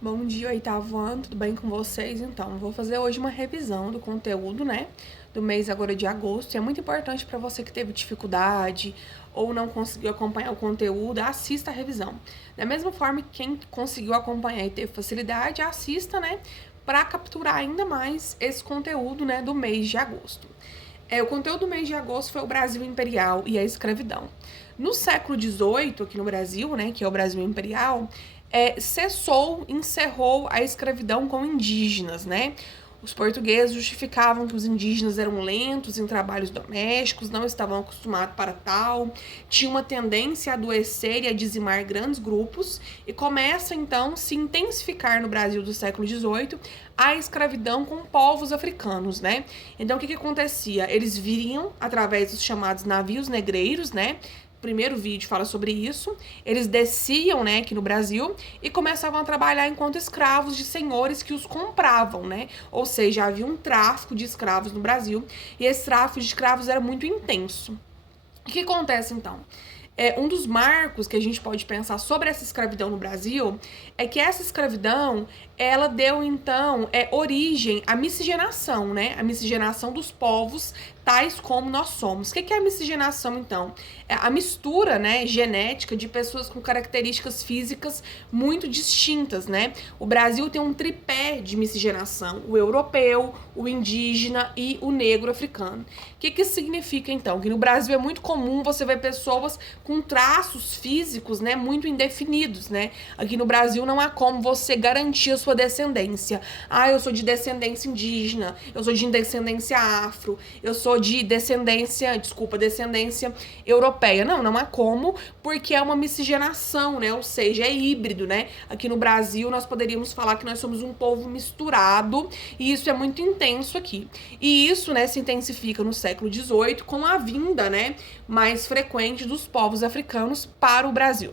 Bom dia, oitavo ano, tudo bem com vocês? Então, vou fazer hoje uma revisão do conteúdo, do mês agora de agosto. É muito importante para você que teve dificuldade ou não conseguiu acompanhar o conteúdo, assista a revisão. Da mesma forma que quem conseguiu acompanhar e teve facilidade, assista, para capturar ainda mais esse conteúdo, do mês de agosto. O conteúdo do mês de agosto foi o Brasil Imperial e a escravidão. No século XVIII, aqui no Brasil, que é o Brasil Imperial, encerrou a escravidão com indígenas, Os portugueses justificavam que os indígenas eram lentos em trabalhos domésticos, não estavam acostumados para tal, tinha uma tendência a adoecer e a dizimar grandes grupos, e começa então a se intensificar no Brasil do século XVIII a escravidão com povos africanos, Então o que acontecia? Eles viriam através dos chamados navios negreiros, O primeiro vídeo fala sobre isso. Eles desciam, aqui no Brasil e começavam a trabalhar enquanto escravos de senhores que os compravam, Ou seja, havia um tráfico de escravos no Brasil e esse tráfico de escravos era muito intenso. O que acontece então? Um dos marcos que a gente pode pensar sobre essa escravidão no Brasil é que essa escravidão, ela deu, então, origem à miscigenação, A miscigenação dos povos tais como nós somos. O que é a miscigenação, então? É a mistura, genética de pessoas com características físicas muito distintas, O Brasil tem um tripé de miscigenação: o europeu, o indígena e o negro africano. O que isso significa, então? Que no Brasil é muito comum você ver pessoas com traços físicos, muito indefinidos, Aqui no Brasil não há como você garantir a sua descendência. Eu sou de descendência indígena, eu sou de descendência afro, eu sou de descendência europeia. Não há como, porque é uma miscigenação, Ou seja, é híbrido, Aqui no Brasil nós poderíamos falar que nós somos um povo misturado, e isso é muito intenso aqui. E isso, se intensifica no século XVIII com a vinda, mais frequente dos povos africanos para o Brasil.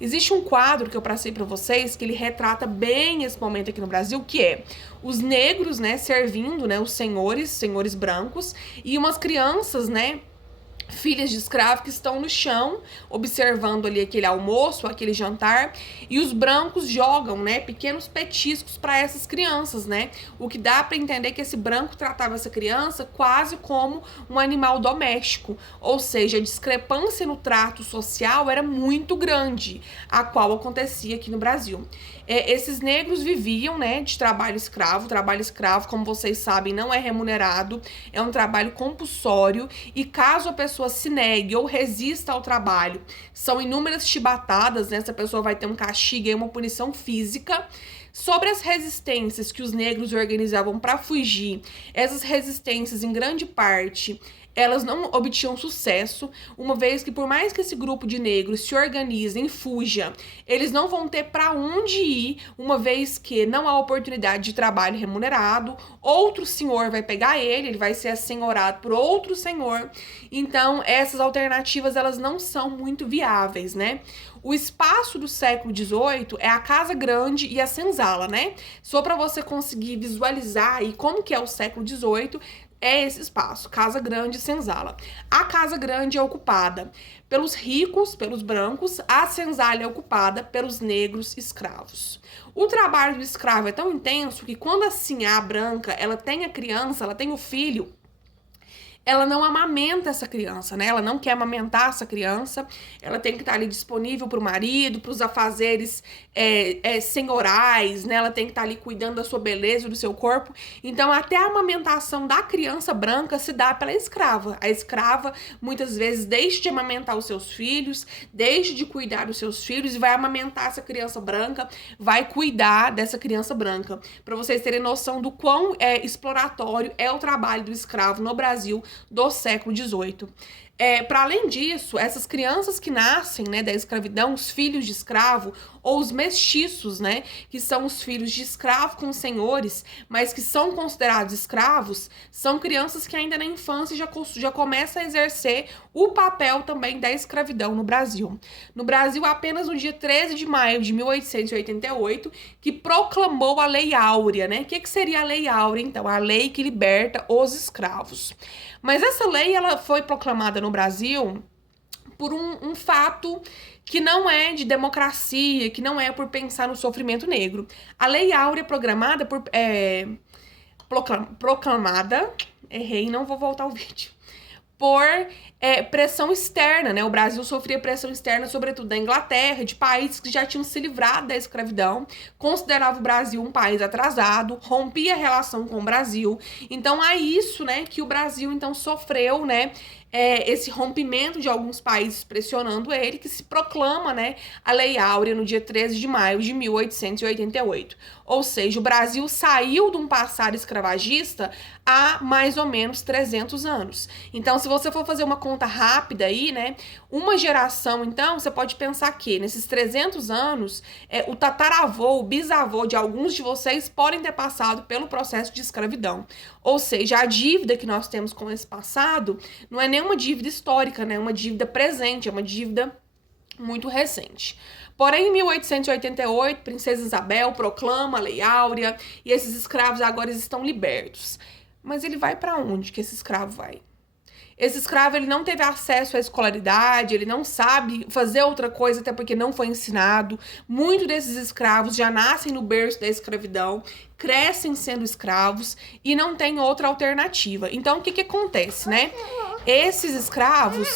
Existe um quadro que eu passei para vocês que ele retrata bem esse momento aqui no Brasil, que é os negros, servindo, os senhores brancos, e umas crianças, filhas de escravo que estão no chão, observando ali aquele almoço, aquele jantar, e os brancos jogam, pequenos petiscos para essas crianças, O que dá para entender que esse branco tratava essa criança quase como um animal doméstico, ou seja, a discrepância no trato social era muito grande, a qual acontecia aqui no Brasil. Esses negros viviam, de trabalho escravo. Trabalho escravo, como vocês sabem, não é remunerado, é um trabalho compulsório, e caso a pessoa se negue ou resista ao trabalho, são inúmeras chibatadas, Essa pessoa vai ter um castigo e uma punição física. Sobre as resistências que os negros organizavam para fugir, essas resistências, em grande parte, elas não obtinham sucesso, uma vez que, por mais que esse grupo de negros se organizem e fuja, eles não vão ter para onde ir, uma vez que não há oportunidade de trabalho remunerado, outro senhor vai pegar ele vai ser assenhorado por outro senhor. Então, essas alternativas, elas não são muito viáveis, O espaço do século XVIII é a Casa Grande e a Senzala, Só para você conseguir visualizar aí como que é o século XVIII, é esse espaço, Casa Grande e Senzala. A Casa Grande é ocupada pelos ricos, pelos brancos, a Senzala é ocupada pelos negros escravos. O trabalho do escravo é tão intenso que quando a sinhá branca, ela tem a criança, ela tem o filho, ela não amamenta essa criança, Ela não quer amamentar essa criança, ela tem que estar ali disponível para o marido, para os afazeres senhorais, Ela tem que estar ali cuidando da sua beleza, do seu corpo. Então, até a amamentação da criança branca se dá pela escrava. A escrava, muitas vezes, deixa de amamentar os seus filhos, deixa de cuidar dos seus filhos e vai amamentar essa criança branca, vai cuidar dessa criança branca. Para vocês terem noção do quão exploratório é o trabalho do escravo no Brasil do século XVIII. Para além disso, essas crianças que nascem, da escravidão, os filhos de escravo, ou os mestiços, que são os filhos de escravo com senhores, mas que são considerados escravos, são crianças que ainda na infância já começam a exercer o papel também da escravidão no Brasil. No Brasil, apenas no dia 13 de maio de 1888, que proclamou a Lei Áurea, O que seria a Lei Áurea, então? A lei que liberta os escravos. Mas essa lei, ela foi proclamada no Brasil por um fato que não é de democracia, que não é por pensar no sofrimento negro. A Lei Áurea programada proclamada, errei, não vou voltar ao vídeo, por pressão externa, né? O Brasil sofria pressão externa, sobretudo da Inglaterra, de países que já tinham se livrado da escravidão, considerava o Brasil um país atrasado, rompia a relação com o Brasil. Então, é isso, né, que o Brasil, então, sofreu, né, esse rompimento de alguns países pressionando ele, que se proclama, né, a Lei Áurea no dia 13 de maio de 1888. Ou seja, o Brasil saiu de um passado escravagista há mais ou menos 300 anos. Então, se você for fazer uma conta rápida aí, né, uma geração, então, você pode pensar que nesses 300 anos, o tataravô, o bisavô de alguns de vocês podem ter passado pelo processo de escravidão. Ou seja, a dívida que nós temos com esse passado não é nem uma dívida histórica, né? É uma dívida presente, é uma dívida muito recente. Porém, em 1888, Princesa Isabel proclama a Lei Áurea e esses escravos agora estão libertos. Mas ele vai para onde que esse escravo vai? Esse escravo, ele não teve acesso à escolaridade, ele não sabe fazer outra coisa, até porque não foi ensinado. Muitos desses escravos já nascem no berço da escravidão, crescem sendo escravos e não tem outra alternativa. Então, o que acontece, né? Esses escravos...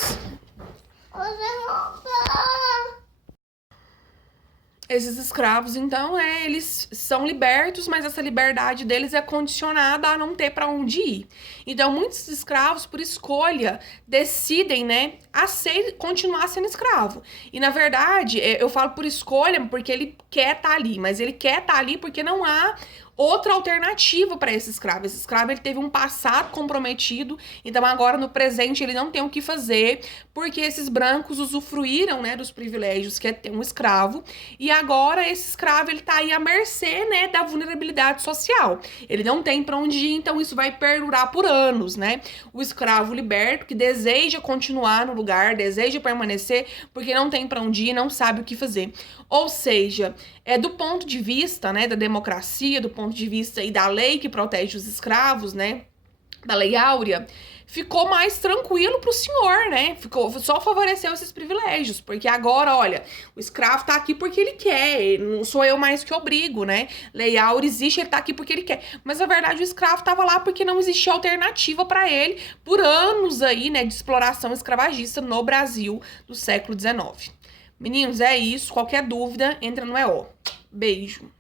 Esses escravos, então, eles são libertos, mas essa liberdade deles é condicionada a não ter para onde ir. Então, muitos escravos, por escolha, decidem, né, continuar sendo escravo. E, na verdade, eu falo por escolha porque ele quer estar ali, mas ele quer estar ali porque não há outra alternativa para esse escravo. Esse escravo, ele teve um passado comprometido, então agora no presente ele não tem o que fazer, porque esses brancos usufruíram, né, dos privilégios que é ter um escravo, e agora esse escravo, ele tá aí à mercê, né, da vulnerabilidade social. Ele não tem para onde ir, então isso vai perdurar por anos, né? O escravo liberto que deseja continuar no lugar, deseja permanecer, porque não tem para onde ir, não sabe o que fazer. Ou seja, do ponto de vista, né, da democracia, do ponto de vista e da lei que protege os escravos, né, da Lei Áurea, ficou mais tranquilo pro senhor, né? Só favoreceu esses privilégios, porque agora, olha, o escravo tá aqui porque ele quer, não sou eu mais que obrigo, né? Lei Áurea existe, ele tá aqui porque ele quer. Mas na verdade o escravo tava lá porque não existia alternativa para ele por anos aí, né, de exploração escravagista no Brasil do século XIX. Meninos, é isso. Qualquer dúvida, entra no EO. Beijo.